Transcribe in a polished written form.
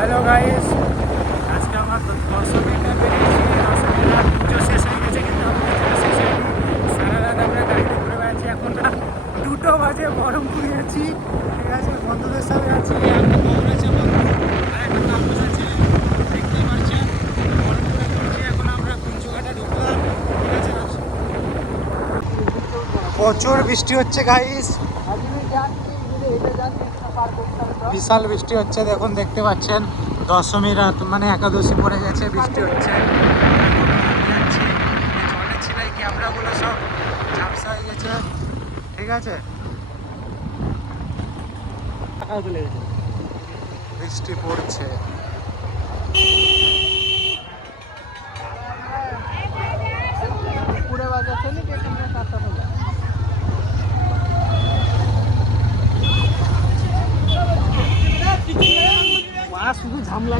Hello guys, আজকে আমার 10 minute বেরিয়েছি। 10 মিনিট পুজো শেষ হয়ে গেছে, কিন্তু আমাদের পুজো শেষ হয়নি। সারা রাত আমরা গাড়িতে ঘুরে বেড়াচ্ছি। এখন রাত 2টো বাজে, বহরমপুরে আছি। ঠিক আছে, বন্ধুদের সাথে আছি। একটা খবর আছে বন্ধু, আর একটা কাগজ আছে, দেখতেই পাচ্ছেন। বহরমপুরে ঘুরছি। এখন আমরা কুঞ্জঘাটে ঢুকলাম। ঠিক আছে, প্রচুর বৃষ্টি হচ্ছে গাইস, বিশাল বৃষ্টি হচ্ছে। দেখুন, দেখতে পাচ্ছেন, দশমী রাত মানে একাদশী পড়ে গেছে, বৃষ্টি হচ্ছে। জলে ছিল ক্যামেরাগুলো সব ঝাপসা হয়ে গেছে। ঠিক আছে, বৃষ্টি পড়ছে। শুধু ঝামলা